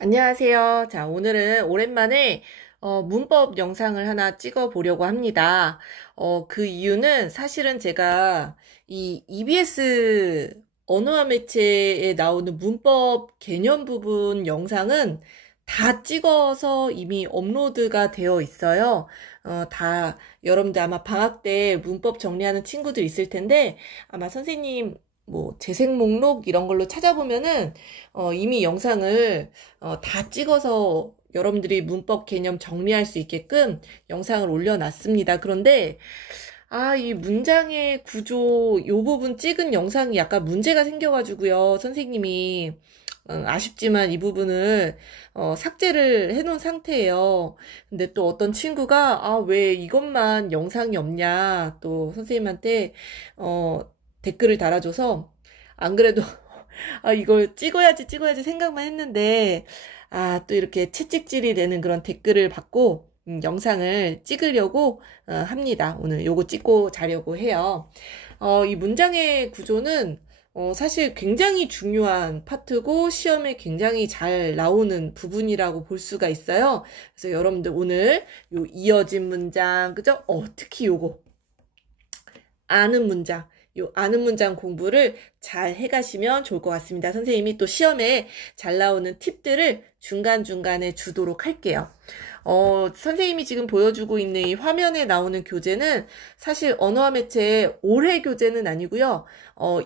안녕하세요. 자, 오늘은 오랜만에 문법 영상을 하나 찍어 보려고 합니다. 그 이유는 사실은 제가 이 EBS 언어와 매체에 나오는 문법 개념 부분 영상은 다 찍어서 이미 업로드가 되어 있어요. 다 여러분들 아마 방학 때 문법 정리하는 친구들 있을 텐데 아마 선생님 뭐 재생 목록 이런 걸로 찾아보면은 이미 영상을 다 찍어서 여러분들이 문법 개념 정리할 수 있게끔 영상을 올려놨습니다. 그런데 이 문장의 구조 요 부분 찍은 영상이 약간 문제가 생겨가지고요. 선생님이 아쉽지만 이 부분을 삭제를 해놓은 상태예요. 근데 또 어떤 친구가 왜 이것만 영상이 없냐 또 선생님한테 댓글을 달아줘서 안 그래도 이걸 찍어야지 생각만 했는데 또 이렇게 채찍질이 되는 그런 댓글을 받고 영상을 찍으려고 합니다. 오늘 요거 찍고 자려고 해요. 이 문장의 구조는 사실 굉장히 중요한 파트고 시험에 굉장히 잘 나오는 부분이라고 볼 수가 있어요. 그래서 여러분들 오늘 요 이어진 문장, 그죠? 특히 요거 아는 문장, 요 아는 문장 공부를 잘 해가시면 좋을 것 같습니다. 선생님이 또 시험에 잘 나오는 팁들을 중간중간에 주도록 할게요. 선생님이 지금 보여주고 있는 이 화면에 나오는 교재는 사실 언어와 매체 올해 교재는 아니고요.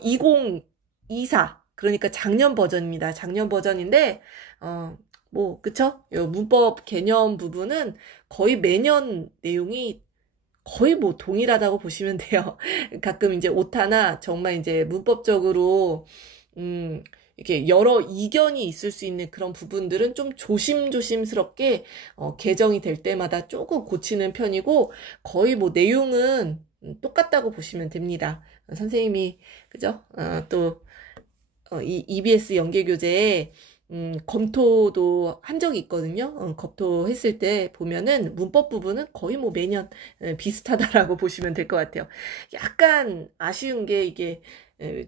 2024, 그러니까 작년 버전입니다. 작년 버전인데, 그쵸? 요 문법 개념 부분은 거의 매년 내용이 거의 뭐 동일하다고 보시면 돼요. 가끔 이제 오타나 정말 이제 문법적으로, 이렇게 여러 이견이 있을 수 있는 그런 부분들은 좀 조심조심스럽게, 개정이 될 때마다 조금 고치는 편이고, 거의 뭐 내용은 똑같다고 보시면 됩니다. 선생님이, 그죠? 이 EBS 연계교재에 검토도 한 적이 있거든요. 검토했을 때 보면은 문법 부분은 거의 뭐 매년 비슷하다라고 보시면 될 것 같아요. 약간 아쉬운 게 이게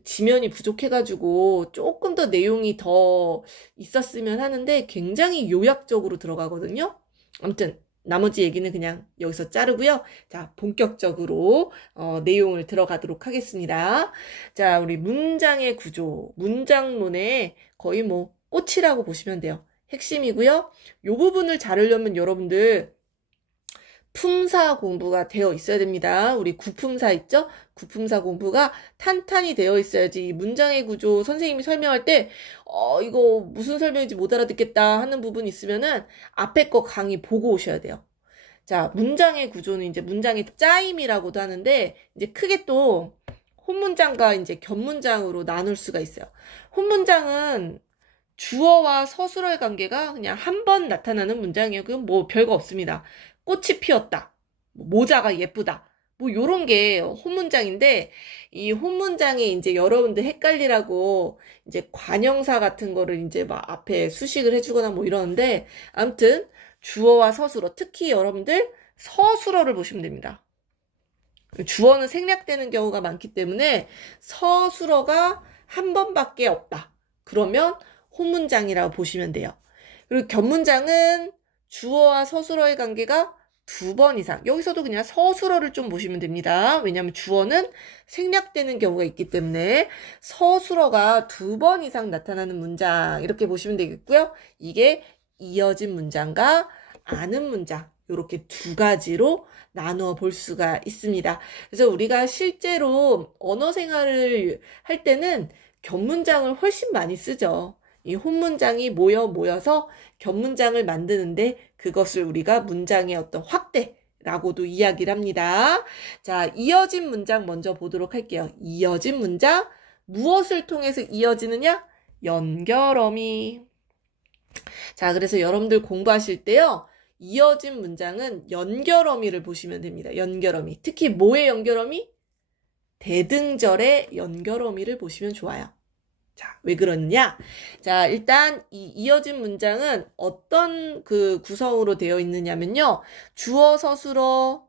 지면이 부족해가지고 조금 더 내용이 더 있었으면 하는데 굉장히 요약적으로 들어가거든요. 아무튼 나머지 얘기는 그냥 여기서 자르고요. 자, 본격적으로 내용을 들어가도록 하겠습니다. 자, 우리 문장의 구조, 문장론의 거의 뭐 꽃이라고 보시면 돼요. 핵심이고요. 요 부분을 자르려면 여러분들 품사 공부가 되어 있어야 됩니다. 우리 구품사 있죠? 구품사 공부가 탄탄히 되어 있어야지 이 문장의 구조 선생님이 설명할 때 이거 무슨 설명인지 못 알아듣겠다 하는 부분 있으면은 앞에 거 강의 보고 오셔야 돼요. 자, 문장의 구조는 이제 문장의 짜임이라고도 하는데 이제 크게 또 혼문장과 이제 겹문장으로 나눌 수가 있어요. 혼문장은 주어와 서술어의 관계가 그냥 한 번 나타나는 문장이에요. 그건 뭐 별거 없습니다. 꽃이 피었다. 모자가 예쁘다. 뭐 요런 게 혼문장인데 이 혼문장에 이제 여러분들 헷갈리라고 이제 관형사 같은 거를 이제 막 앞에 수식을 해주거나 뭐 이러는데 아무튼 주어와 서술어 특히 여러분들 서술어를 보시면 됩니다. 주어는 생략되는 경우가 많기 때문에 서술어가 한 번밖에 없다. 그러면 혼문장이라고 보시면 돼요. 그리고 겹문장은 주어와 서술어의 관계가 2번 이상. 여기서도 그냥 서술어를 좀 보시면 됩니다. 왜냐하면 주어는 생략되는 경우가 있기 때문에 서술어가 2번 이상 나타나는 문장 이렇게 보시면 되겠고요. 이게 이어진 문장과 아는 문장 이렇게 두 가지로 나누어 볼 수가 있습니다. 그래서 우리가 실제로 언어 생활을 할 때는 겹문장을 훨씬 많이 쓰죠. 이 혼문장이 모여서 겹문장을 만드는데 그것을 우리가 문장의 어떤 확대라고도 이야기를 합니다. 자, 이어진 문장 먼저 보도록 할게요. 이어진 문장, 무엇을 통해서 이어지느냐? 연결어미. 자, 그래서 여러분들 공부하실 때요. 이어진 문장은 연결어미를 보시면 됩니다. 연결어미. 특히 뭐의 연결어미? 대등절의 연결어미를 보시면 좋아요. 자, 왜 그러느냐? 자, 일단 이 이어진 문장은 어떤 그 구성으로 되어 있느냐면요. 주어, 서술어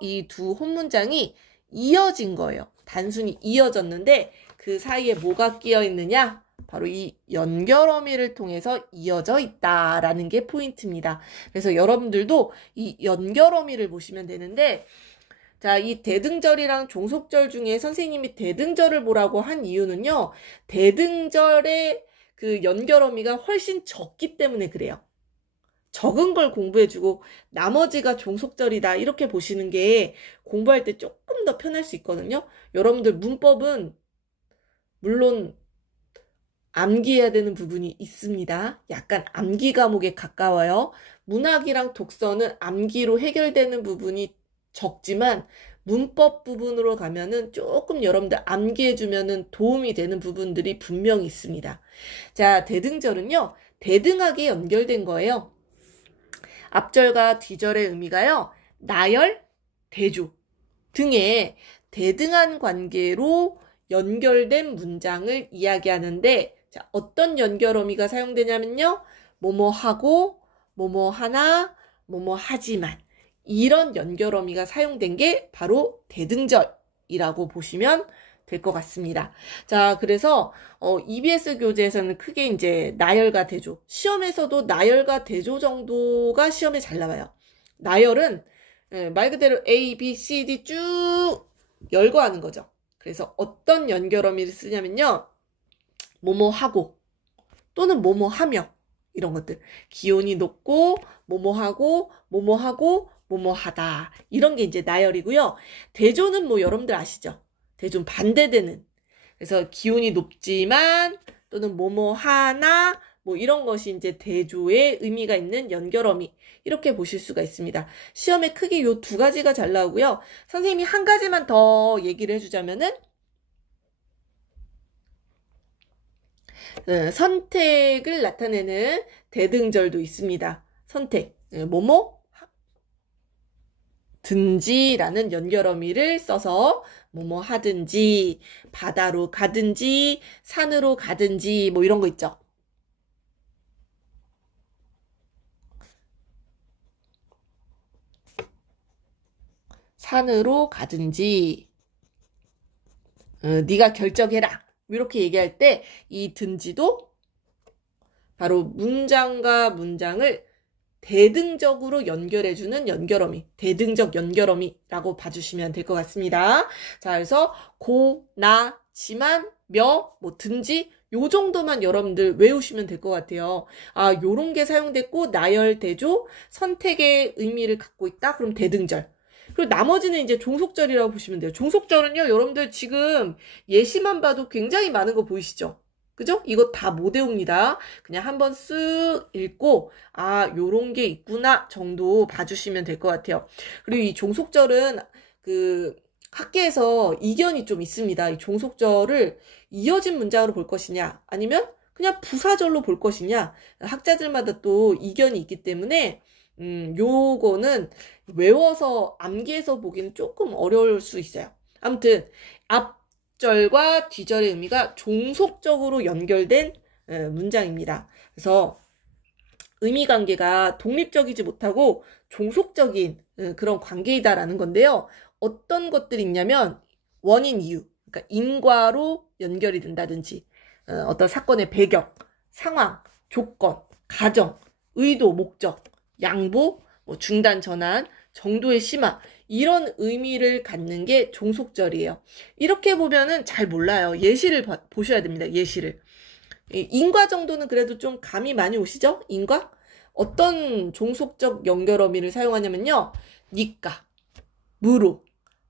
이 두 혼문장이 이어진 거예요. 단순히 이어졌는데 그 사이에 뭐가 끼어 있느냐? 바로 이 연결어미를 통해서 이어져 있다라는 게 포인트입니다. 그래서 여러분들도 이 연결어미를 보시면 되는데, 자, 이 대등절이랑 종속절 중에 선생님이 대등절을 보라고 한 이유는요, 대등절의 그 연결어미가 훨씬 적기 때문에 그래요. 적은 걸 공부해주고 나머지가 종속절이다 이렇게 보시는 게 공부할 때 조금 더 편할 수 있거든요. 여러분들 문법은 물론 암기해야 되는 부분이 있습니다. 약간 암기 과목에 가까워요. 문학이랑 독서는 암기로 해결되는 부분이 적지만 문법 부분으로 가면은 조금 여러분들 암기해주면은 도움이 되는 부분들이 분명히 있습니다. 자, 대등절은요, 대등하게 연결된 거예요. 앞절과 뒤절의 의미가요, 나열, 대조 등의 대등한 관계로 연결된 문장을 이야기하는데, 자, 어떤 연결어미가 사용되냐면요, 뭐뭐하고, 뭐뭐하나, 뭐뭐하지만 이런 연결어미가 사용된 게 바로 대등절이라고 보시면 될 것 같습니다. 자, 그래서 EBS 교재에서는 크게 이제 나열과 대조, 시험에서도 나열과 대조 정도가 시험에 잘 나와요. 나열은 말 그대로 A, B, C, D 쭉 열거하는 거죠. 그래서 어떤 연결어미를 쓰냐면요, 뭐뭐하고 또는 뭐뭐하며 이런 것들, 기온이 높고 뭐뭐하고 뭐뭐하고 뭐뭐하다 이런 게 이제 나열이고요. 대조는 뭐 여러분들 아시죠? 대조는 반대되는, 그래서 기온이 높지만 또는 뭐뭐하나 뭐 이런 것이 이제 대조의 의미가 있는 연결어미, 이렇게 보실 수가 있습니다. 시험에 크게 요 두 가지가 잘 나오고요. 선생님이 한 가지만 더 얘기를 해주자면은 선택을 나타내는 대등절도 있습니다. 선택, 뭐뭐 든지라는 연결어미를 써서 뭐뭐 하든지, 바다로 가든지, 산으로 가든지 뭐 이런 거 있죠. 산으로 가든지, 네가 결정해라 이렇게 얘기할 때 이 든지도 바로 문장과 문장을 대등적으로 연결해주는 연결어미, 대등적 연결어미라고 봐주시면 될 것 같습니다. 자, 그래서 고, 나, 지만, 며, 뭐 든지 요 정도만 여러분들 외우시면 될 것 같아요. 아, 요런 게 사용됐고 나열, 대조, 선택의 의미를 갖고 있다. 그럼 대등절. 그리고 나머지는 이제 종속절이라고 보시면 돼요. 종속절은요, 여러분들 지금 예시만 봐도 굉장히 많은 거 보이시죠? 그죠? 이거 다 못 외웁니다. 그냥 한번 쓱 읽고, 아, 요런 게 있구나 정도 봐주시면 될 것 같아요. 그리고 이 종속절은 학계에서 이견이 좀 있습니다. 이 종속절을 이어진 문장으로 볼 것이냐, 아니면 그냥 부사절로 볼 것이냐, 학자들마다 또 이견이 있기 때문에, 요거는 외워서 암기해서 보기는 조금 어려울 수 있어요. 아무튼, 앞절과 뒤절의 의미가 종속적으로 연결된 문장입니다. 그래서 의미 관계가 독립적이지 못하고 종속적인 그런 관계이다라는 건데요. 어떤 것들이 있냐면 원인, 이유, 그러니까 인과로 연결이 된다든지, 어떤 사건의 배경, 상황, 조건, 가정, 의도, 목적, 양보, 뭐 중단, 전환, 정도의 심화, 이런 의미를 갖는 게 종속절이에요. 이렇게 보면은 잘 몰라요. 예시를 보셔야 됩니다. 예시를. 인과 정도는 그래도 좀 감이 많이 오시죠? 인과? 어떤 종속적 연결어미를 사용하냐면요, 니까, 무로,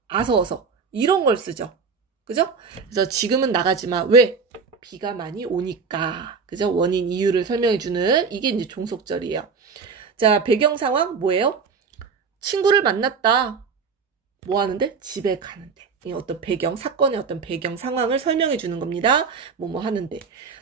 아서어서 이런 걸 쓰죠. 그죠? 그래서 지금은 나가지 마. 왜? 비가 많이 오니까. 그죠? 원인, 이유를 설명해주는, 이게 이제 종속절이에요. 자, 배경 상황 뭐예요? 친구를 만났다. 뭐 하는데? 집에 가는데. 이 어떤 배경, 사건의 어떤 배경 상황을 설명해 주는 겁니다. 뭐뭐 하는데.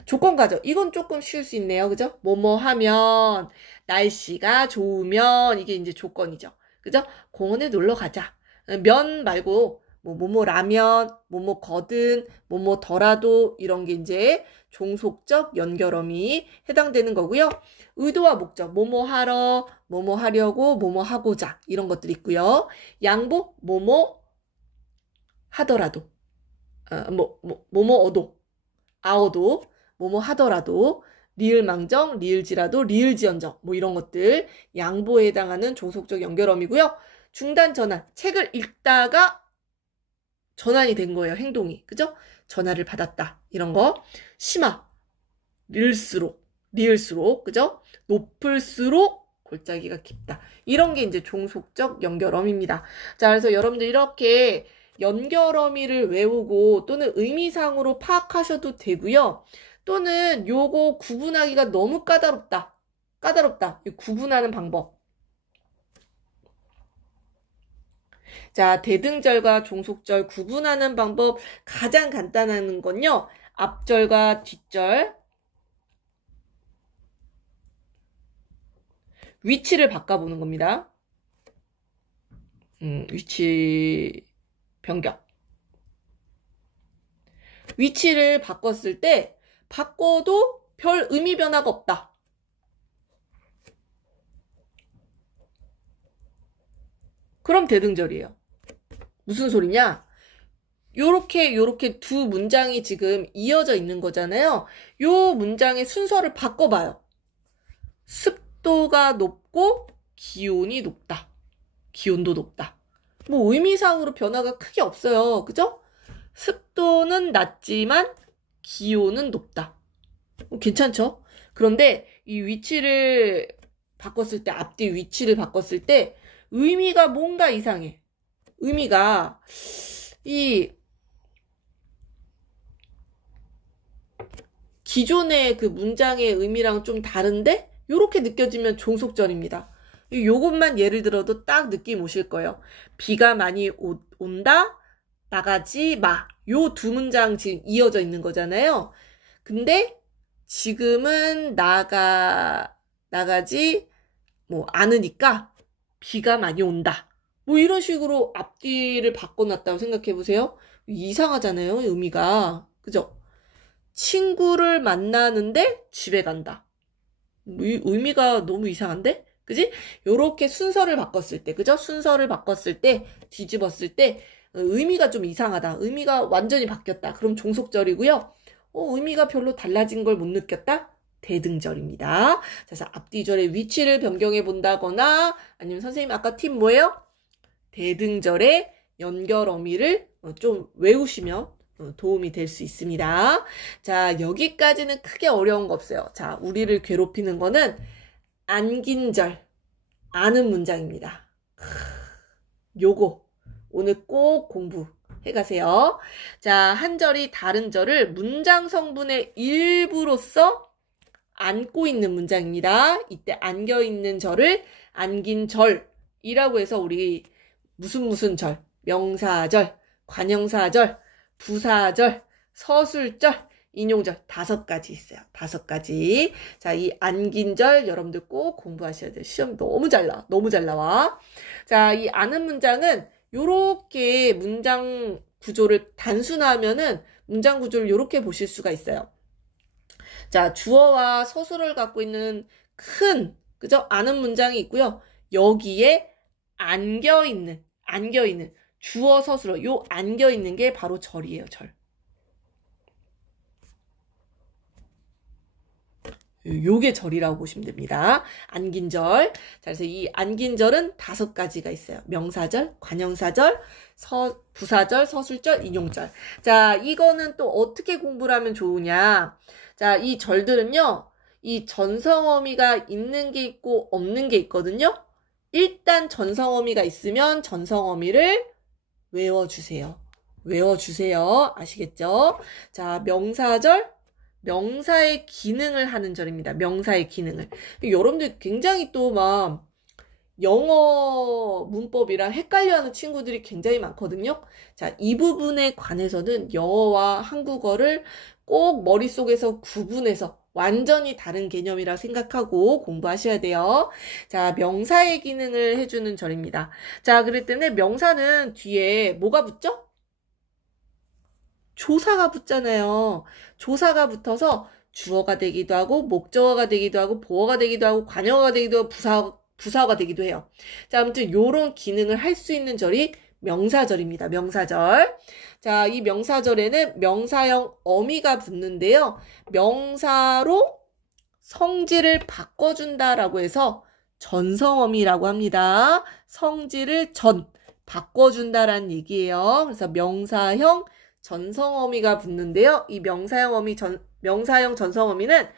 조건 가죠. 이건 조금 쉬울 수 있네요. 그죠? 뭐뭐 하면, 날씨가 좋으면, 이게 이제 조건이죠. 그죠? 공원에 놀러 가자. 면 말고, 뭐뭐 라면, 뭐뭐 거든, 뭐뭐 더라도, 이런 게 이제 종속적 연결어미 해당되는 거고요. 의도와 목적, 뭐뭐 하러, 뭐뭐 하려고, 뭐뭐 하고자, 이런 것들이 있고요. 양보, 뭐뭐 하더라도, 뭐뭐 얻어, 아어도, 뭐뭐 하더라도, 리을망정, 리을지라도, 리을지언정, 뭐 이런 것들 양보에 해당하는 종속적 연결어미고요. 중단 전환, 책을 읽다가 전환이 된 거예요, 행동이. 그죠? 전화를 받았다. 이런 거. 심화, 리을수록, 그죠? 높을수록 골짜기가 깊다. 이런 게 이제 종속적 연결어미입니다. 자, 그래서 여러분들 이렇게 연결어미를 외우고 또는 의미상으로 파악하셔도 되고요. 또는 요거 구분하기가 너무 까다롭다. 이 구분하는 방법. 자, 대등절과 종속절 구분하는 방법 가장 간단한 건요. 앞절과 뒷절 위치를 바꿔보는 겁니다. 위치 변경. 위치를 바꿨을 때 바꿔도 별 의미 변화가 없다. 그럼 대등절이에요. 무슨 소리냐? 요렇게 두 문장이 지금 이어져 있는 거잖아요. 요 문장의 순서를 바꿔봐요. 습도가 높고 기온이 높다. 기온도 높다. 뭐 의미상으로 변화가 크게 없어요. 그죠? 습도는 낮지만 기온은 높다. 괜찮죠? 그런데 이 위치를 바꿨을 때, 앞뒤 위치를 바꿨을 때 의미가 뭔가 이상해. 의미가 이 기존의 그 문장의 의미랑 좀 다른데 요렇게 느껴지면 종속절입니다. 요것만 예를 들어도 딱 느낌 오실 거예요. 비가 많이 온다, 나가지 마. 요 두 문장 지금 이어져 있는 거잖아요. 근데 지금은 나가지 뭐 않으니까 비가 많이 온다. 뭐 이런 식으로 앞뒤를 바꿔놨다고 생각해 보세요. 이상하잖아요, 의미가. 그죠? 친구를 만나는데 집에 간다. 의미가 너무 이상한데? 그지? 요렇게 순서를 바꿨을 때, 그죠? 순서를 바꿨을 때, 뒤집었을 때, 의미가 좀 이상하다. 의미가 완전히 바뀌었다. 그럼 종속절이고요. 의미가 별로 달라진 걸 못 느꼈다? 대등절입니다. 그래서 앞뒤절의 위치를 변경해 본다거나, 아니면 선생님 아까 팁 뭐예요? 대등절의 연결어미를 좀 외우시면 도움이 될 수 있습니다. 자, 여기까지는 크게 어려운 거 없어요. 자, 우리를 괴롭히는 거는 안긴절, 아는 문장입니다. 요거 오늘 꼭 공부해 가세요. 자, 한 절이 다른 절을 문장 성분의 일부로서 안고 있는 문장입니다. 이때 안겨 있는 절을 안긴 절이라고 해서 우리 무슨 절, 명사절, 관형사절, 부사절, 서술절, 인용절 5가지 있어요. 5가지. 자, 이 안긴절 여러분들 꼭 공부하셔야 돼요. 시험 너무 잘 나와. 자, 이 아는 문장은 요렇게 문장 구조를 단순화하면은 문장 구조를 요렇게 보실 수가 있어요. 자, 주어와 서술을 갖고 있는 큰, 그죠? 아는 문장이 있고요. 여기에 안겨있는 주어 서술어, 요 안겨있는 게 바로 절이에요, 절. 요게 절이라고 보시면 됩니다. 안긴절. 자, 그래서 이 안긴절은 5가지가 있어요. 명사절, 관형사절, 부사절, 서술절, 인용절. 자, 이거는 또 어떻게 공부를 하면 좋으냐. 자, 이 절들은요, 이 전성어미가 있는 게 있고 없는 게 있거든요. 일단 전성어미가 있으면 전성어미를 외워주세요. 아시겠죠? 자, 명사절, 명사의 기능을 하는 절입니다. 명사의 기능을. 여러분들 굉장히 또 막 영어 문법이랑 헷갈려하는 친구들이 굉장히 많거든요. 자, 이 부분에 관해서는 영어와 한국어를 꼭 머릿속에서 구분해서 완전히 다른 개념이라 생각하고 공부하셔야 돼요. 자, 명사의 기능을 해주는 절입니다. 자, 그렇기 때문에 명사는 뒤에 뭐가 붙죠? 조사가 붙잖아요. 조사가 붙어서 주어가 되기도 하고 목적어가 되기도 하고 보어가 되기도 하고 관형어가 되기도 하고 부사어가 되기도 해요. 자, 아무튼 요런 기능을 할 수 있는 절이 명사절입니다. 명사절. 자, 이 명사절에는 명사형 어미가 붙는데요. 명사로 성질을 바꿔준다라고 해서 전성어미라고 합니다. 성질을 바꿔준다라는 얘기예요. 그래서 명사형 전성어미가 붙는데요. 이 명사형 전성어미는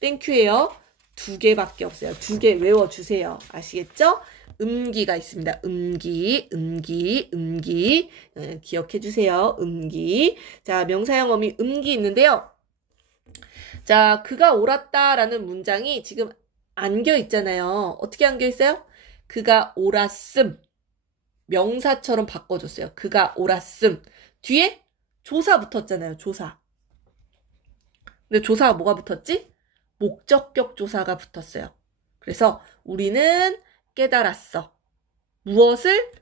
땡큐예요. 2개밖에 없어요. 2개 외워주세요. 아시겠죠? 음기가 있습니다. 음기. 기억해주세요. 음기. 자, 명사형 어미 음기 있는데요. 자, 그가 옳았다라는 문장이 지금 안겨 있잖아요. 어떻게 안겨 있어요? 그가 옳았음. 명사처럼 바꿔줬어요. 그가 옳았음. 뒤에 조사 붙었잖아요. 조사. 근데 조사가 뭐가 붙었지? 목적격 조사가 붙었어요. 그래서 우리는 깨달았어. 무엇을?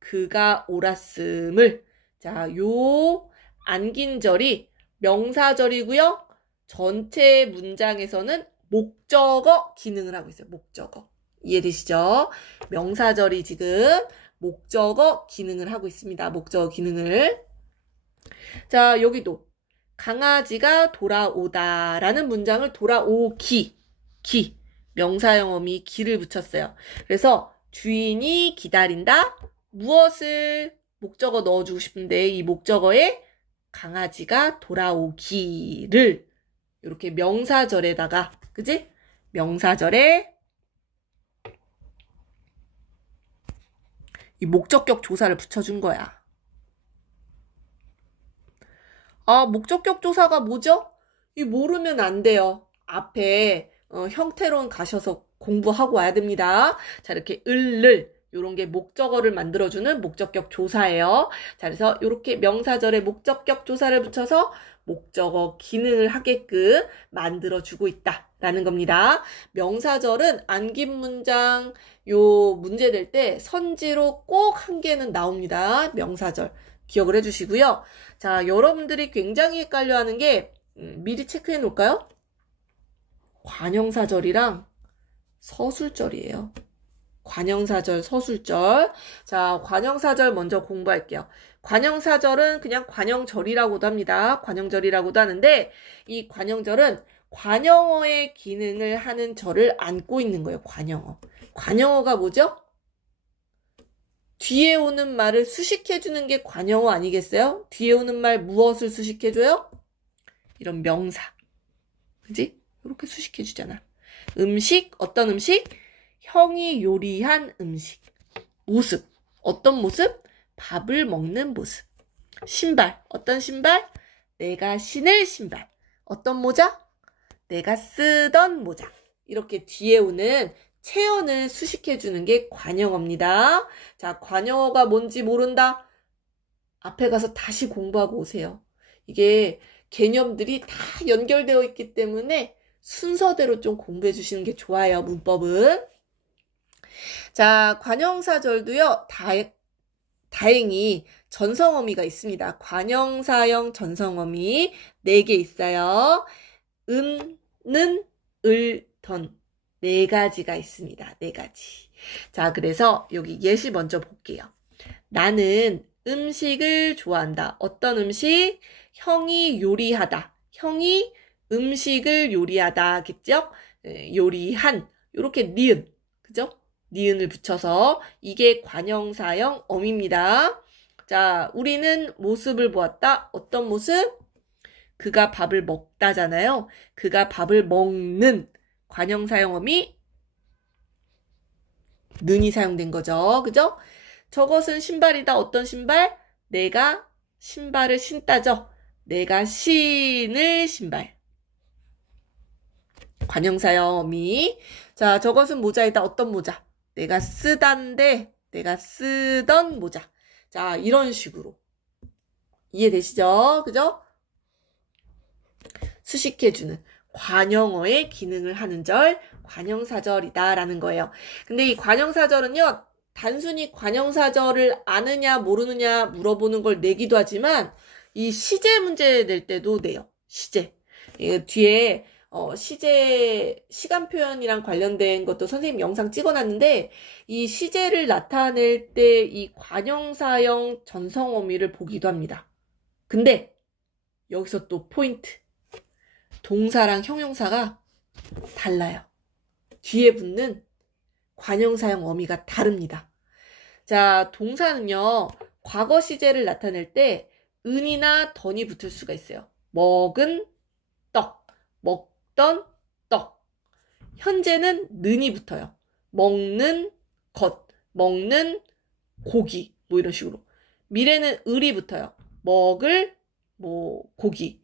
그가 옳았음을. 자, 요 안긴 절이 명사절이고요. 전체 문장에서는 목적어 기능을 하고 있어요. 목적어. 이해되시죠? 명사절이 지금 목적어 기능을 하고 있습니다. 목적어 기능을. 자, 여기도 강아지가 돌아오다 라는 문장을 돌아오기. 명사형 어미 기를 붙였어요. 그래서 주인이 기다린다. 무엇을? 목적어 넣어주고 싶은데 이 목적어에 강아지가 돌아오기를 이렇게 명사절에다가, 그지? 명사절에 이 목적격 조사를 붙여준 거야. 목적격 조사가 뭐죠? 이 모르면 안 돼요. 앞에 형태론 가셔서 공부하고 와야 됩니다. 자, 이렇게 요런 게 목적어를 만들어주는 목적격 조사예요. 자, 그래서 이렇게 명사절에 목적격 조사를 붙여서 목적어 기능을 하게끔 만들어주고 있다라는 겁니다. 명사절은 안긴 문장 요 문제 될 때 선지로 꼭 1개는 나옵니다. 명사절 기억을 해주시고요. 자, 여러분들이 굉장히 헷갈려하는 게 미리 체크해 놓을까요? 관형사절이랑 서술절이에요. 관형사절, 서술절. 자, 관형사절 먼저 공부할게요. 관형사절은 그냥 관형절이라고도 합니다. 관형절이라고도 하는데 이 관형절은 관형어의 기능을 하는 절을 안고 있는 거예요. 관형어. 관형어가 뭐죠? 뒤에 오는 말을 수식해주는 게 관형어 아니겠어요? 뒤에 오는 말 무엇을 수식해줘요? 이런 명사. 그지? 이렇게 수식해주잖아. 음식, 어떤 음식? 형이 요리한 음식. 모습, 어떤 모습? 밥을 먹는 모습. 신발, 어떤 신발? 내가 신을 신발. 어떤 모자? 내가 쓰던 모자. 이렇게 뒤에 오는 체언을 수식해주는 게 관형어입니다. 자, 관형어가 뭔지 모른다? 앞에 가서 다시 공부하고 오세요. 이게 개념들이 다 연결되어 있기 때문에 순서대로 좀 공부해 주시는 게 좋아요. 문법은. 자, 관형사절도요. 다행히 전성어미가 있습니다. 관형사형 전성어미 4개 있어요. 는, 을, 던 4가지가 있습니다. 4가지. 자, 그래서 여기 예시 먼저 볼게요. 나는 음식을 좋아한다. 어떤 음식? 형이 요리하다. 형이 음식을 요리하다겠죠? 요리한. 요렇게 니은. 그죠? 니은을 붙여서 이게 관형사형 어미입니다. 자, 우리는 모습을 보았다. 어떤 모습? 그가 밥을 먹다잖아요. 그가 밥을 먹는 관형사형 어미 는이 사용된 거죠. 그죠? 저것은 신발이다. 어떤 신발? 내가 신발을 신다죠. 내가 신을 신발. 관형사형 어미. 자, 저것은 모자이다. 어떤 모자? 내가 쓰단데 내가 쓰던 모자. 자, 이런 식으로. 이해되시죠? 그죠? 수식해주는 관형어의 기능을 하는 절, 관형사절이다라는 거예요. 근데 이 관형사절은요, 단순히 관형사절을 아느냐 모르느냐 물어보는 걸 내기도 하지만 이 시제 문제 낼 때도 내요. 시제. 뒤에 시제, 시간 표현이랑 관련된 것도 선생님 영상 찍어놨는데, 이 시제를 나타낼 때 이 관형사형 전성어미를 보기도 합니다. 근데, 여기서 또 포인트. 동사랑 형용사가 달라요. 뒤에 붙는 관형사형 어미가 다릅니다. 자, 동사는요, 과거 시제를 나타낼 때 은이나 던이 붙을 수가 있어요. 먹은 떡, 먹던 떡. 현재는 는이 붙어요. 먹는 것, 먹는 고기, 뭐 이런 식으로. 미래는 을이 붙어요. 먹을, 뭐, 고기.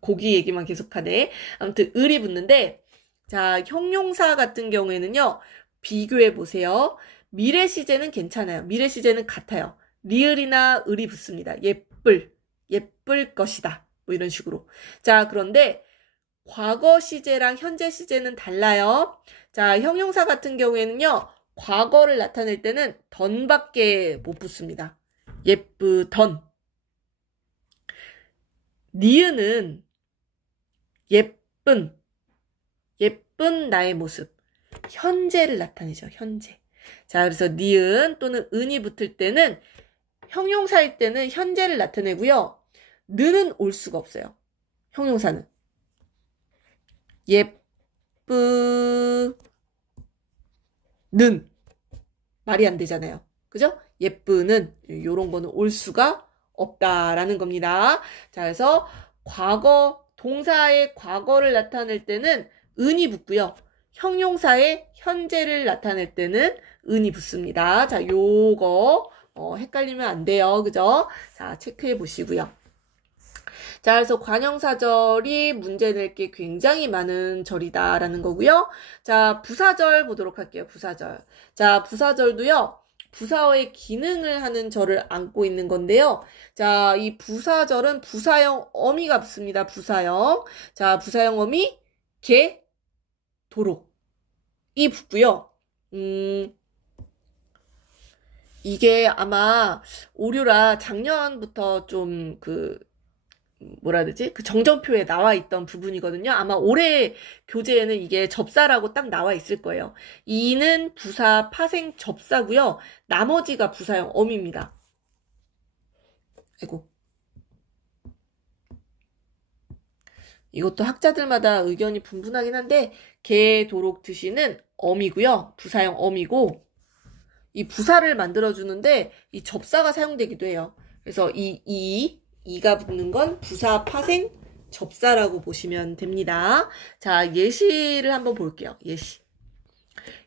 고기 얘기만 계속하네. 아무튼 을이 붙는데, 자, 형용사 같은 경우에는요, 비교해 보세요. 미래 시제는 괜찮아요. 미래 시제는 같아요. 리을이나 을이 붙습니다. 예쁠 것이다. 뭐 이런 식으로. 자, 그런데 과거 시제랑 현재 시제는 달라요. 자, 형용사 같은 경우에는요, 과거를 나타낼 때는 던밖에 못 붙습니다. 예쁘던. 니은은 예쁜 나의 모습. 현재를 나타내죠. 현재. 자, 그래서 니은 또는 은이 붙을 때는 형용사일 때는 현재를 나타내고요. 는은 올 수가 없어요. 형용사는. 예쁘는 말이 안 되잖아요. 그죠? 예쁘는 요런 거는 올 수가 없다라는 겁니다. 자, 그래서 과거, 동사의 과거를 나타낼 때는 은이 붙고요. 형용사의 현재를 나타낼 때는 은이 붙습니다. 자, 요거 헷갈리면 안 돼요. 그죠? 자, 체크해 보시고요. 자, 그래서 관형사절이 문제 낼 게 굉장히 많은 절이다라는 거고요. 자, 부사절 보도록 할게요. 부사절. 자, 부사절도요. 부사어의 기능을 하는 절을 안고 있는 건데요. 자, 이 부사절은 부사형 어미가 붙습니다. 부사형. 자, 부사형 어미 개, 도록. 이 붙고요. 이게 아마 오류라 작년부터 좀 뭐라 해야 되지? 그 정전표에 나와 있던 부분이거든요. 아마 올해 교재에는 이게 접사라고 딱 나와 있을 거예요. 이는 부사 파생 접사고요. 나머지가 부사형 어미입니다. 아이고. 이것도 학자들마다 의견이 분분하긴 한데 개, 도록, 드시는 어미고요. 부사형 어미고 이 부사를 만들어주는데 이 접사가 사용되기도 해요. 그래서 이가 붙는 건 부사 파생 접사라고 보시면 됩니다. 자, 예시를 한번 볼게요. 예시.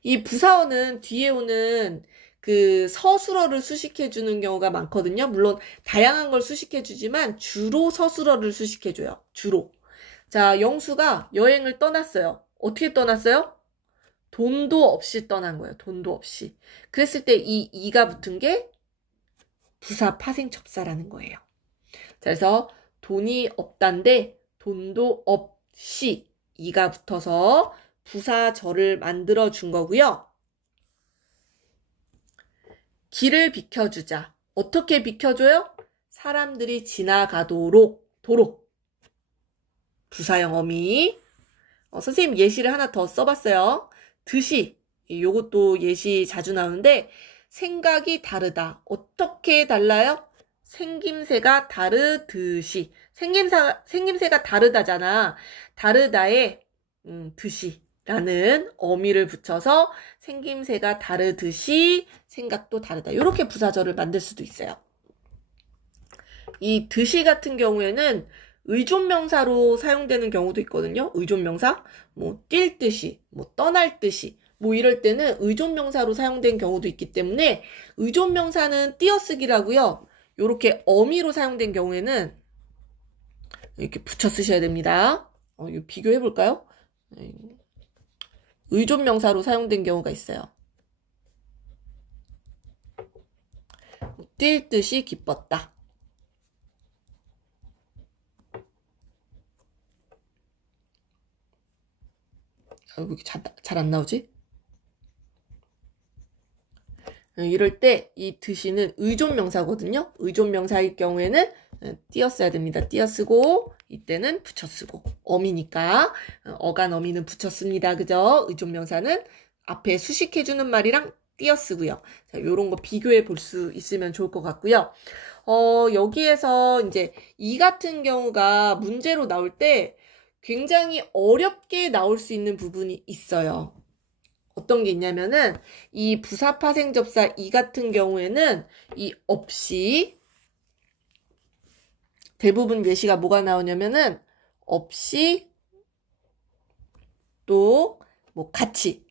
이 부사어는 뒤에 오는 그 서술어를 수식해주는 경우가 많거든요. 물론 다양한 걸 수식해주지만 주로 서술어를 수식해줘요. 주로. 자, 영수가 여행을 떠났어요. 어떻게 떠났어요? 돈도 없이 떠난 거예요. 돈도 없이. 그랬을 때 이가 붙은 게 부사 파생 접사라는 거예요. 자, 그래서 돈이 없단데 돈도 없이 이가 붙어서 부사절을 만들어 준 거고요. 길을 비켜주자. 어떻게 비켜줘요? 사람들이 지나가도록. 부사형 어미. 선생님 예시를 하나 더 써봤어요. 듯이. 요것도 예시 자주 나오는데 생각이 다르다. 어떻게 달라요? 생김새가 다르듯이. 생김새가 다르다잖아. 다르다에 듯이 라는 어미를 붙여서 생김새가 다르듯이 생각도 다르다. 이렇게 부사절을 만들 수도 있어요. 이 듯이 같은 경우에는 의존명사로 사용되는 경우도 있거든요. 의존명사. 뭐 뛸 듯이, 뭐 떠날 듯이. 뭐 이럴 때는 의존명사로 사용된 경우도 있기 때문에 의존명사는 띄어쓰기라고요. 이렇게 어미로 사용된 경우에는 이렇게 붙여 쓰셔야 됩니다. 이거 비교해 볼까요? 의존명사로 사용된 경우가 있어요. 뛸 듯이 기뻤다. 왜 이렇게 잘 안 나오지? 이럴 때 이 듯이는 의존명사거든요. 의존명사일 경우에는 띄어써야 됩니다. 띄어쓰고 이때는 붙여 쓰고. 어미니까 어간 어미는 붙여 씁니다. 그죠? 의존명사는 앞에 수식해주는 말이랑 띄어 쓰고요. 자, 요런 거 비교해 볼 수 있으면 좋을 것 같고요. 여기에서 이제 이 같은 경우가 문제로 나올 때 굉장히 어렵게 나올 수 있는 부분이 있어요. 어떤 게 있냐면은 이 부사 파생 접사 이 같은 경우에는 이 없이 대부분 예시가 뭐가 나오냐면은 없이 또 뭐 같이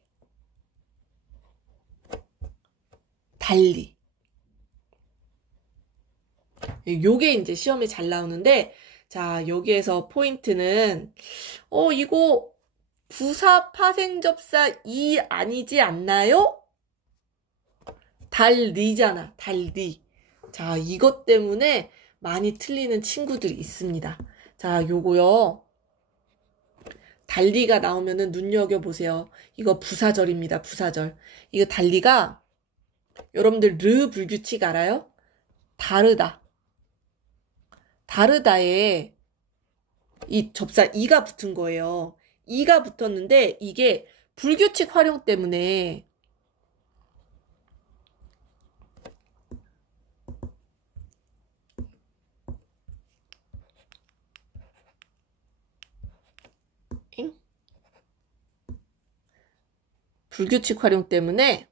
달리 요게 이제 시험에 잘 나오는데 자 여기에서 포인트는 이거 부사 파생 접사 이 아니지 않나요? 달리잖아. 달리. 자 이것 때문에 많이 틀리는 친구들이 있습니다. 자 요거요. 달리가 나오면은 눈여겨보세요. 이거 부사절입니다. 부사절. 이거 달리가 여러분들 르 불규칙 알아요? 다르다. 다르다에 이 접사 이가 붙은 거예요. 이가 붙었는데 이게 불규칙 활용 때문에 불규칙 활용 때문에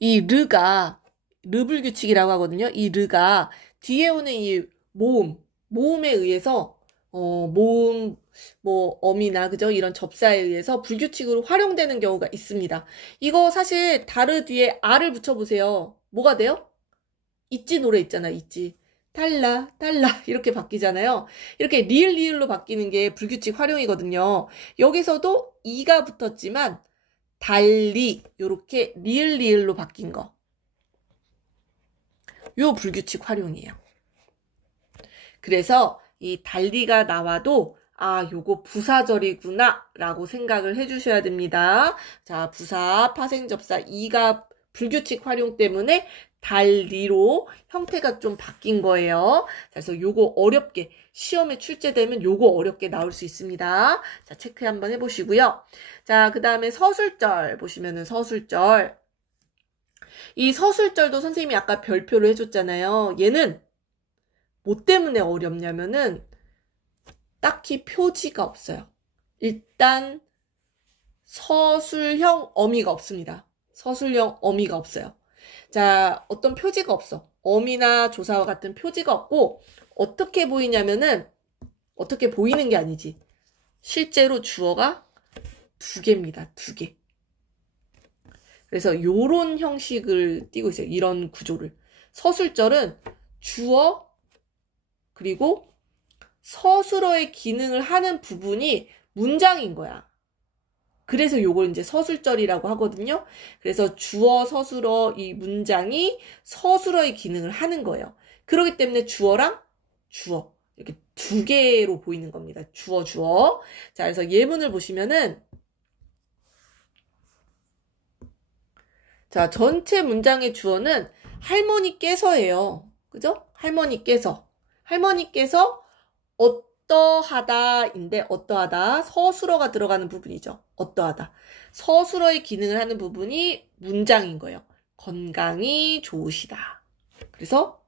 이 르가 르불규칙이라고 하거든요. 이 르가 뒤에 오는 이 모음에 의해서 모음 뭐 어미나 그죠? 이런 접사에 의해서 불규칙으로 활용되는 경우가 있습니다. 이거 사실 다르 뒤에 아를 붙여보세요. 뭐가 돼요? 있지 노래 있잖아. 있지. 달라 이렇게 바뀌잖아요. 이렇게 리을로 바뀌는 게 불규칙 활용이거든요. 여기서도 이가 붙었지만 달리 요렇게 리을로 바뀐 거. 요 불규칙 활용이에요. 그래서 이 달리가 나와도 요거 부사절이구나 라고 생각을 해주셔야 됩니다. 자, 부사 파생접사 이가 불규칙 활용 때문에 달리로 형태가 좀 바뀐 거예요. 그래서 요거 어렵게 시험에 출제되면 요거 어렵게 나올 수 있습니다. 자, 체크 한번 해보시고요. 자, 그 다음에 서술절 보시면은 서술절. 이 서술절도 선생님이 아까 별표로 해줬잖아요. 얘는 뭐 때문에 어렵냐면은 딱히 표지가 없어요. 일단 서술형 어미가 없습니다. 서술형 어미가 없어요. 자, 어떤 표지가 없어. 어미나 조사와 같은 표지가 없고 어떻게 보이냐면은 어떻게 보이는 게 아니지. 실제로 주어가 2개입니다. 2개. 그래서 요런 형식을 띠고 있어요. 이런 구조를. 서술절은 주어 그리고 서술어의 기능을 하는 부분이 문장인 거야. 그래서 요걸 이제 서술절이라고 하거든요. 그래서 주어, 서술어 이 문장이 서술어의 기능을 하는 거예요. 그렇기 때문에 주어랑 주어 이렇게 2개로 보이는 겁니다. 주어. 자, 그래서 예문을 보시면은 자, 전체 문장의 주어는 할머니께서예요. 그죠? 할머니께서 어떠하다인데 어떠하다 서술어가 들어가는 부분이죠. 어떠하다. 서술어의 기능을 하는 부분이 문장인 거예요. 건강이 좋으시다. 그래서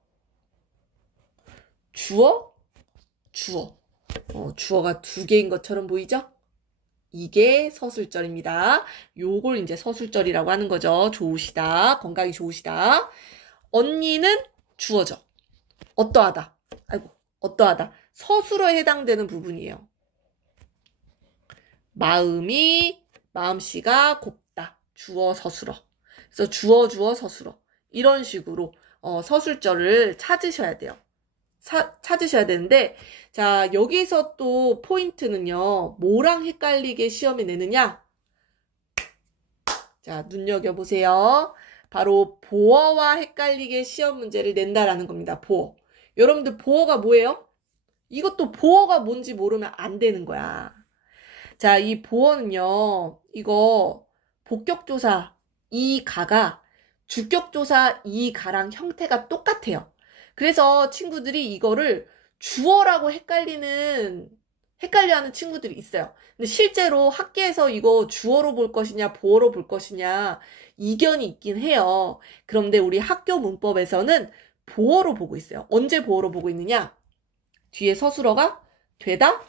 주어가 2개인 것처럼 보이죠? 이게 서술절입니다. 요걸 이제 서술절이라고 하는 거죠. 좋으시다. 건강이 좋으시다. 언니는 주어죠. 어떠하다. 어떠하다. 서술어에 해당되는 부분이에요. 마음씨가 곱다. 주어, 서술어. 그래서 주어, 서술어. 이런 식으로 서술절을 찾으셔야 돼요. 찾으셔야 되는데 자 여기서 또 포인트는요. 뭐랑 헷갈리게 시험에 내느냐? 자 눈여겨보세요. 바로 보어와 헷갈리게 시험 문제를 낸다라는 겁니다. 보어. 여러분들 보어가 뭐예요? 이것도 보어가 뭔지 모르면 안 되는 거야. 자, 이 보어는요. 이거 복격조사 이 가가 주격조사 이가랑 형태가 똑같아요. 그래서 친구들이 이거를 주어라고 헷갈려하는 친구들이 있어요. 근데 실제로 학계에서 이거 주어로 볼 것이냐, 보어로 볼 것이냐, 이견이 있긴 해요. 그런데 우리 학교 문법에서는 보어로 보고 있어요. 언제 보어로 보고 있느냐? 뒤에 서술어가 되다,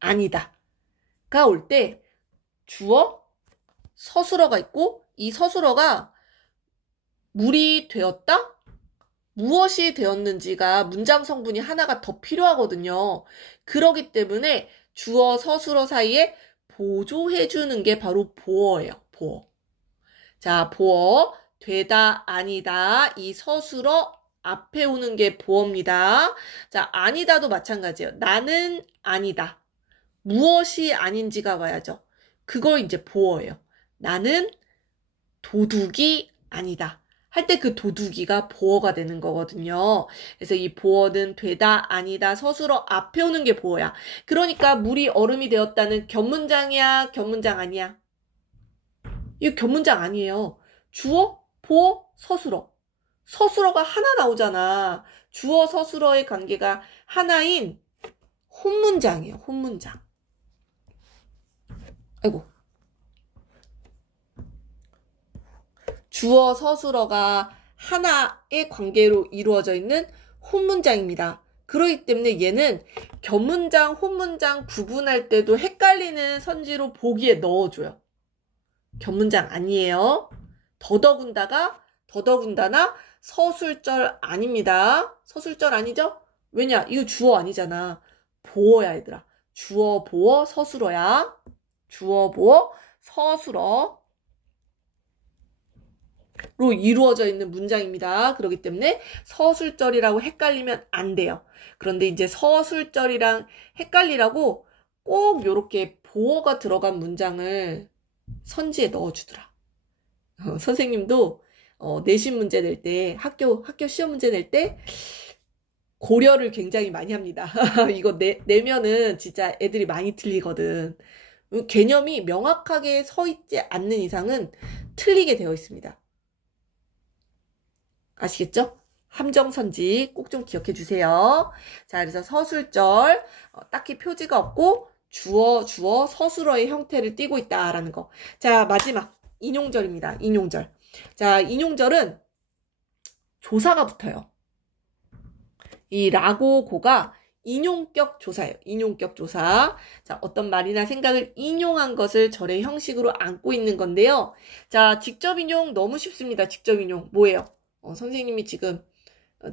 아니다가 올 때 주어, 서술어가 있고 이 서술어가 물이 되었다? 무엇이 되었는지가 문장 성분이 하나가 더 필요하거든요. 그러기 때문에 주어, 서술어 사이에 보조해주는 게 바로 보어예요. 보어. 자, 보어. 되다, 아니다. 이 서술어 앞에 오는 게 보어입니다. 자, 아니다도 마찬가지예요. 나는 아니다. 무엇이 아닌지가 와야죠. 그걸 이제 보어예요. 나는 도둑이 아니다. 할 때 그 도둑이가 보어가 되는 거거든요. 그래서 이 보어는 되다, 아니다, 서술어 앞에 오는 게 보어야. 그러니까 물이 얼음이 되었다는 겹문장이야, 겹문장 아니야? 이거 겹문장 아니에요. 주어, 보어, 서술어. 서술어가 하나 나오잖아. 주어, 서술어의 관계가 하나인 혼문장이에요. 혼문장. 아이고. 주어, 서술어가 하나의 관계로 이루어져 있는 혼문장입니다. 그렇기 때문에 얘는 겹문장, 혼문장 구분할 때도 헷갈리는 선지로 보기에 넣어줘요. 겹문장 아니에요. 더더군다나 서술절 아닙니다. 서술절 아니죠? 왜냐? 이거 주어 아니잖아. 보어야 얘들아. 주어, 보어, 서술어야. 주어, 보어, 서술어. 로 이루어져 있는 문장입니다. 그렇기 때문에 서술절이라고 헷갈리면 안 돼요. 그런데 이제 서술절이랑 헷갈리라고 꼭 이렇게 보어가 들어간 문장을 선지에 넣어주더라. 선생님도 내신 문제 낼 때, 학교 시험 문제 낼 때 고려를 굉장히 많이 합니다. 이거 내면은 진짜 애들이 많이 틀리거든. 개념이 명확하게 서 있지 않는 이상은 틀리게 되어 있습니다. 아시겠죠? 함정선지 꼭 좀 기억해 주세요. 자, 그래서 서술절 딱히 표지가 없고 주어, 서술어의 형태를 띠고 있다라는 거. 자, 마지막 인용절입니다. 인용절. 자, 인용절은 조사가 붙어요. 이 라고 고가 인용격 조사예요. 인용격 조사. 자, 어떤 말이나 생각을 인용한 것을 절의 형식으로 안고 있는 건데요. 자, 직접 인용 너무 쉽습니다. 직접 인용 뭐예요? 선생님이 지금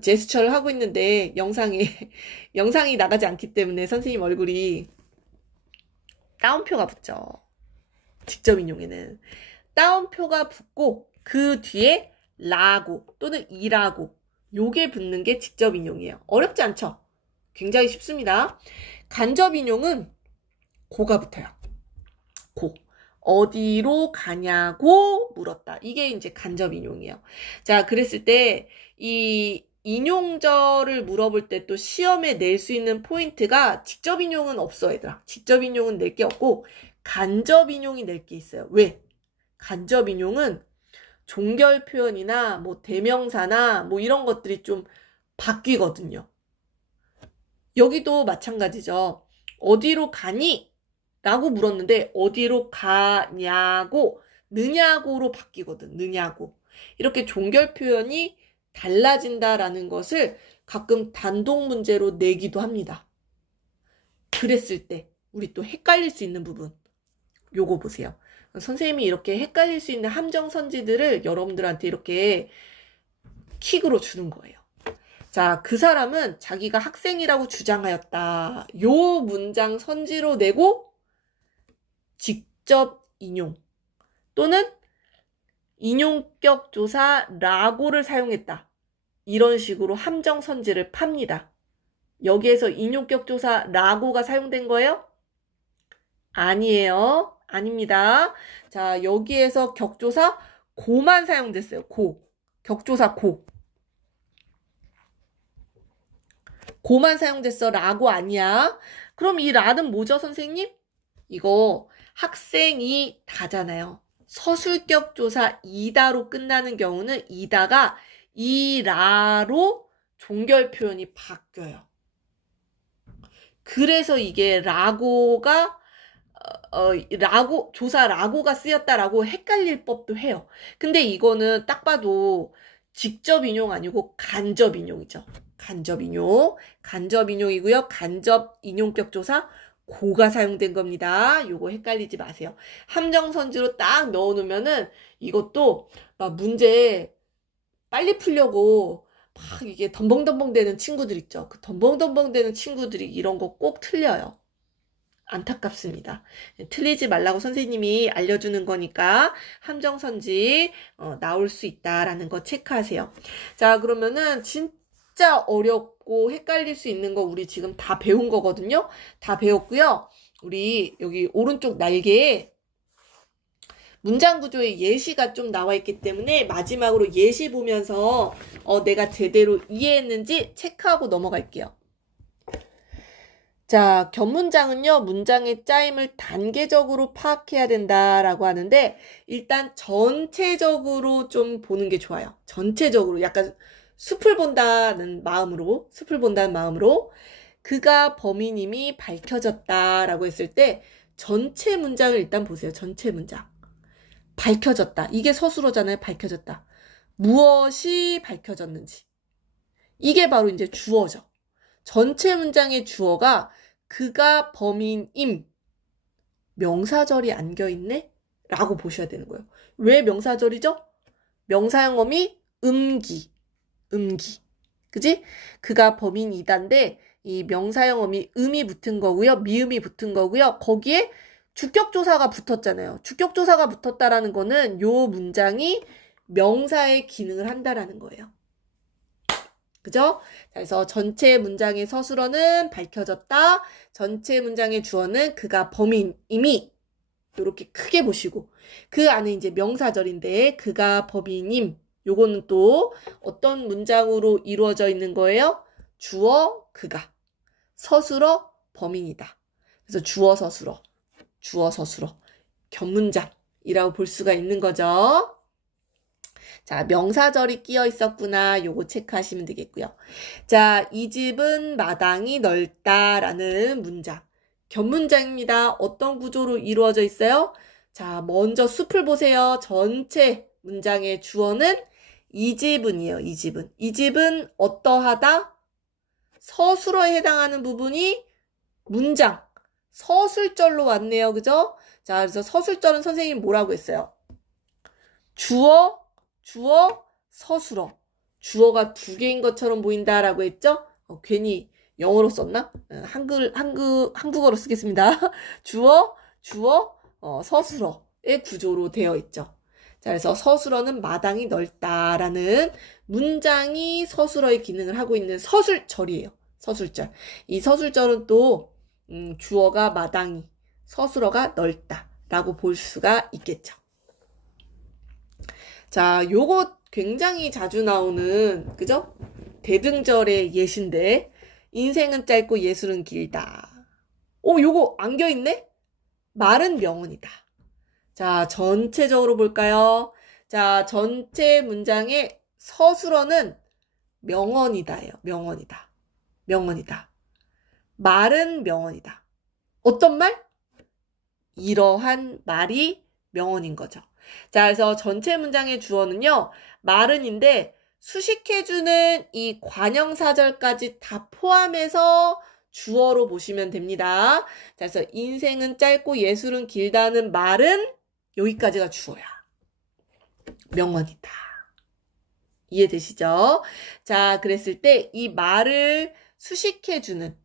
제스처를 하고 있는데 영상이 나가지 않기 때문에 선생님 얼굴이 따옴표가 붙죠. 직접 인용에는 따옴표가 붙고 그 뒤에 라고 또는 이라고 요게 붙는 게 직접 인용이에요. 어렵지 않죠? 굉장히 쉽습니다. 간접 인용은 고가 붙어요. 고. 어디로 가냐고 물었다. 이게 이제 간접 인용이에요. 자, 그랬을 때 이 인용절을 물어볼 때 또 시험에 낼 수 있는 포인트가 직접 인용은 없어, 얘들아. 직접 인용은 낼 게 없고 간접 인용이 낼 게 있어요. 왜? 간접 인용은 종결 표현이나 뭐 대명사나 뭐 이런 것들이 좀 바뀌거든요. 여기도 마찬가지죠. 어디로 가니? 라고 물었는데 어디로 가냐고 느냐고로 바뀌거든. 느냐고. 이렇게 종결 표현이 달라진다라는 것을 가끔 단독 문제로 내기도 합니다. 그랬을 때 우리 또 헷갈릴 수 있는 부분 요거 보세요. 선생님이 이렇게 헷갈릴 수 있는 함정선지들을 여러분들한테 이렇게 킥으로 주는 거예요. 자, 그 사람은 자기가 학생이라고 주장하였다. 요 문장 선지로 내고 직접 인용 또는 인용격 조사 라고를 사용했다. 이런 식으로 함정선지를 팝니다. 여기에서 인용격 조사 라고가 사용된 거예요? 아니에요. 아닙니다. 자, 여기에서 격조사 고만 사용됐어요. 고. 격조사 고. 고만 사용됐어. 라고 아니야. 그럼 이 라는 뭐죠, 선생님? 이거 학생이 다잖아요. 서술격 조사 이다로 끝나는 경우는 이다가 이라로 종결 표현이 바뀌어요. 그래서 이게 라고가 조사 라고가 쓰였다라고 헷갈릴 법도 해요. 근데 이거는 딱 봐도 직접 인용 아니고 간접 인용이죠. 간접 인용이고요. 간접 인용격 조사 고가 사용된 겁니다. 요거 헷갈리지 마세요. 함정선지로 딱 넣어놓으면은 이것도 막 문제 빨리 풀려고 막 이게 덤벙덤벙 되는 친구들 있죠. 그 덤벙덤벙 되는 친구들이 이런 거 꼭 틀려요. 안타깝습니다. 틀리지 말라고 선생님이 알려주는 거니까 함정선지 나올 수 있다라는 거 체크하세요. 자, 그러면은 진짜 어렵고 헷갈릴 수 있는 거 우리 지금 다 배운 거거든요. 다 배웠고요. 우리 여기 오른쪽 날개에 문장 구조의 예시가 좀 나와 있기 때문에 마지막으로 예시 보면서 내가 제대로 이해했는지 체크하고 넘어갈게요. 자, 견문장은요, 문장의 짜임을 단계적으로 파악해야 된다라고 하는데, 일단 전체적으로 좀 보는 게 좋아요. 전체적으로 약간 숲을 본다는 마음으로, 그가 범인임이 밝혀졌다라고 했을 때, 전체 문장을 일단 보세요. 전체 문장. 밝혀졌다. 이게 서술어잖아요. 밝혀졌다. 무엇이 밝혀졌는지. 이게 바로 이제 주어죠. 전체 문장의 주어가 그가 범인임. 명사절이 안겨있네? 라고 보셔야 되는 거예요. 왜 명사절이죠? 명사형 어미 음기. 그지? 그가 범인이다인데 이 명사형 어미 음이 붙은 거고요. 미음이 붙은 거고요. 거기에 주격조사가 붙었잖아요. 주격조사가 붙었다라는 거는 요 문장이 명사의 기능을 한다라는 거예요. 그죠? 그래서 전체 문장의 서술어는 밝혀졌다. 전체 문장의 주어는 그가 범인임이. 이렇게 크게 보시고. 그 안에 이제 명사절인데 그가 범인임. 요거는 또 어떤 문장으로 이루어져 있는 거예요? 주어 그가. 서술어 범인이다. 그래서 주어 서술어. 견문장이라고 볼 수가 있는 거죠. 자, 명사절이 끼어 있었구나. 요거 체크하시면 되겠고요. 자, 이 집은 마당이 넓다라는 문장. 견문장입니다. 어떤 구조로 이루어져 있어요? 자, 먼저 숲을 보세요. 전체 문장의 주어는 이 집은이에요. 이 집은. 이 집은 어떠하다? 서술어에 해당하는 부분이 문장. 서술절로 왔네요. 그죠? 자, 그래서 서술절은 선생님이 뭐라고 했어요? 주어, 서술어. 주어가 두 개인 것처럼 보인다라고 했죠? 괜히 영어로 썼나? 한국어로 쓰겠습니다. 주어, 서술어의 구조로 되어 있죠. 자, 그래서 서술어는 마당이 넓다라는 문장이 서술어의 기능을 하고 있는 서술절이에요. 서술절. 이 서술절은 또 주어가 마당이, 서술어가 넓다라고 볼 수가 있겠죠. 자, 요거 굉장히 자주 나오는, 그죠? 대등절의 예시인데, 인생은 짧고 예술은 길다. 요거 안겨있네? 말은 명언이다. 자, 전체적으로 볼까요? 자, 전체 문장의 서술어는 명언이다예요. 명언이다. 말은 명언이다. 어떤 말? 이러한 말이 명언인 거죠. 자, 그래서 전체 문장의 주어는요, 말은인데 수식해주는 이 관형사절까지 다 포함해서 주어로 보시면 됩니다. 자, 그래서 인생은 짧고 예술은 길다는 말은 여기까지가 주어야. 명언이다. 이해되시죠? 자, 그랬을 때 이 말을 수식해주는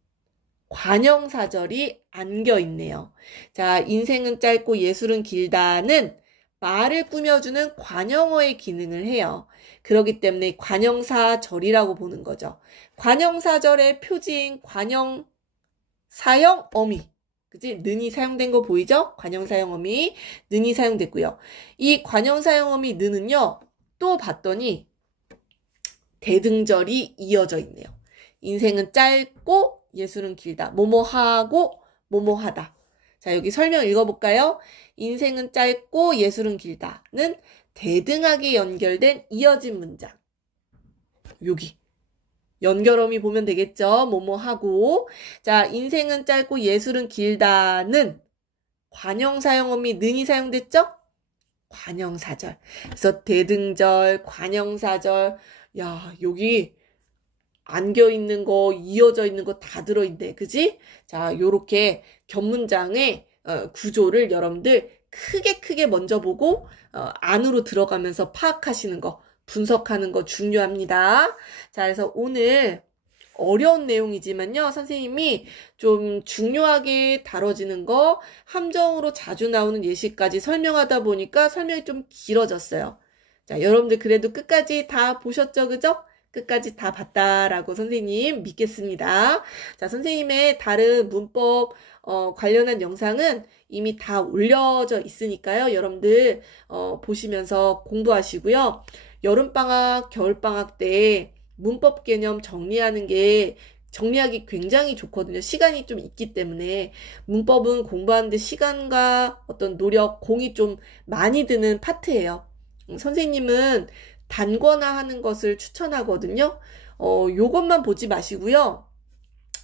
관형사절이 안겨있네요. 자, 인생은 짧고 예술은 길다는 말을 꾸며주는 관형어의 기능을 해요. 그렇기 때문에 관형사절이라고 보는 거죠. 관형사절의 표지인 관형사형 어미. 그치? 는이 사용된 거 보이죠? 관형사형 어미, 는이 사용됐고요. 이 관형사형 어미, 는은요, 또 봤더니 대등절이 이어져 있네요. 인생은 짧고 예술은 길다. 뭐뭐하고 뭐뭐하다. 자, 자, 여기 설명 읽어볼까요? 인생은 짧고 예술은 길다는 대등하게 연결된 이어진 문장. 여기. 연결어미 보면 되겠죠? 뭐뭐하고. 자, 인생은 짧고 예술은 길다는 관형사용어미 는이 사용됐죠? 관형사절. 그래서 대등절, 관형사절. 야, 여기 안겨 있는 거, 이어져 있는 거 다 들어있네. 그지? 자, 요렇게 겹문장의 구조를 여러분들 크게 먼저 보고 안으로 들어가면서 파악하시는 거, 분석하는 거 중요합니다. 자, 그래서 오늘 어려운 내용이지만요. 선생님이 좀 중요하게 다뤄지는 거, 함정으로 자주 나오는 예시까지 설명하다 보니까 설명이 좀 길어졌어요. 자, 여러분들 그래도 끝까지 다 보셨죠? 그죠? 끝까지 다 봤다라고 선생님 믿겠습니다. 자, 선생님의 다른 문법 관련한 영상은 이미 다 올려져 있으니까요. 여러분들 보시면서 공부하시고요. 여름방학, 겨울방학 때 문법 개념 정리하기 굉장히 좋거든요. 시간이 좀 있기 때문에 문법은 공부하는데 시간과 어떤 노력, 공이 좀 많이 드는 파트예요. 선생님은 단권화하는 것을 추천하거든요. 요것만 보지 마시고요.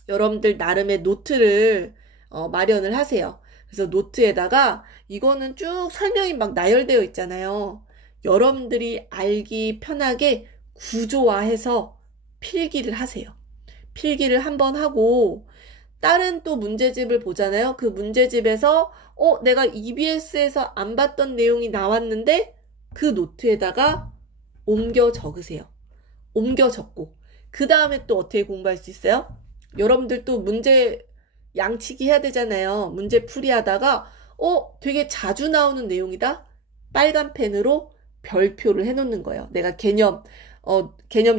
여러분들 나름의 노트를 마련을 하세요. 그래서 노트에다가 이거는 쭉 설명이 막 나열되어 있잖아요. 여러분들이 알기 편하게 구조화해서 필기를 하세요. 필기를 한번 하고 다른 또 문제집을 보잖아요. 그 문제집에서 내가 EBS에서 안 봤던 내용이 나왔는데 그 노트에다가 옮겨 적으세요. 옮겨 적고 그 다음에 또 어떻게 공부할 수 있어요? 여러분들 또 문제 양치기 해야 되잖아요. 문제 풀이하다가 되게 자주 나오는 내용이다? 빨간 펜으로 별표를 해놓는 거예요. 내가 개념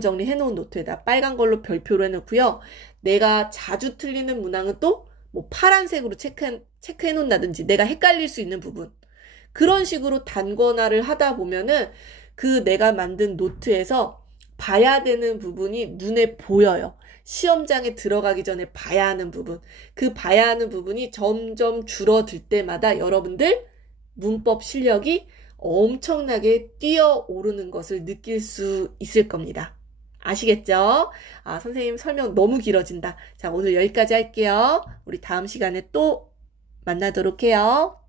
정리 해놓은 노트에다 빨간 걸로 별표를 해놓고요. 내가 자주 틀리는 문항은 또 뭐 파란색으로 체크해놓는다든지 내가 헷갈릴 수 있는 부분. 그런 식으로 단권화를 하다 보면은 그 내가 만든 노트에서 봐야 되는 부분이 눈에 보여요. 시험장에 들어가기 전에 봐야 하는 부분. 그 봐야 하는 부분이 점점 줄어들 때마다 여러분들 문법 실력이 엄청나게 뛰어오르는 것을 느낄 수 있을 겁니다. 아시겠죠? 선생님 설명 너무 길어진다. 자, 오늘 여기까지 할게요. 우리 다음 시간에 또 만나도록 해요.